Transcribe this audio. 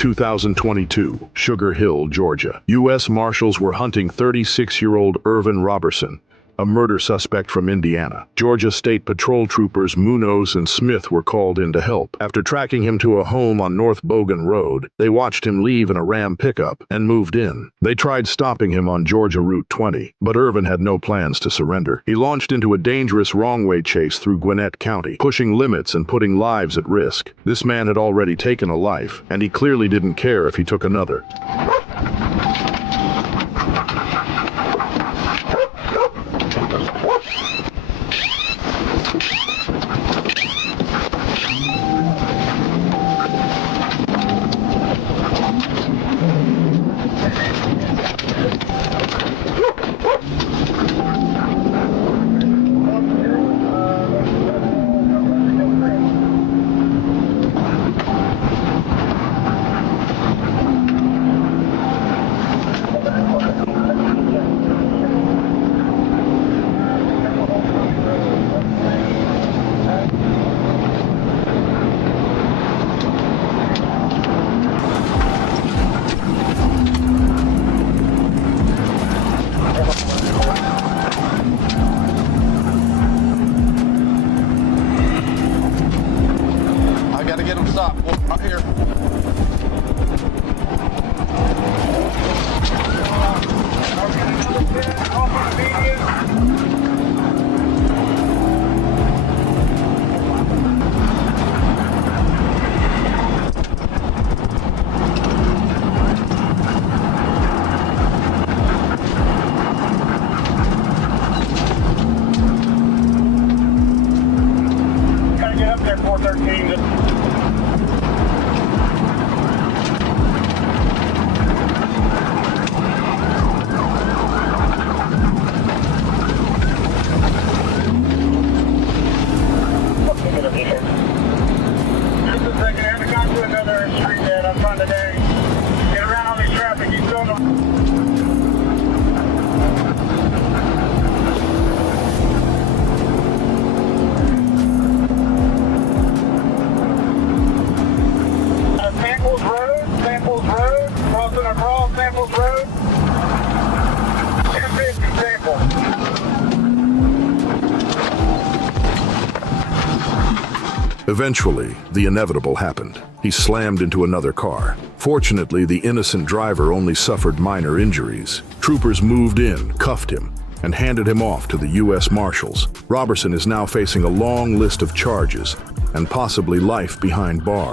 2022, Sugar Hill, Georgia. U.S. Marshals were hunting 36-year-old Irvin Robertson, a murder suspect from Indiana. Georgia State Patrol troopers Munoz and Smith were called in to help. After tracking him to a home on North Bogan Road, they watched him leave in a Ram pickup and moved in. They tried stopping him on Georgia Route 20, but Irvin had no plans to surrender. He launched into a dangerous wrong-way chase through Gwinnett County, pushing limits and putting lives at risk. This man had already taken a life, and he clearly didn't care if he took another. I gotta get him stopped. Up here. Gotta get up there, 413. Samples Road. 250 Samples. Eventually, the inevitable happened. He slammed into another car. Fortunately, the innocent driver only suffered minor injuries. Troopers moved in, cuffed him, and handed him off to the U.S. Marshals. Robertson is now facing a long list of charges and possibly life behind bars.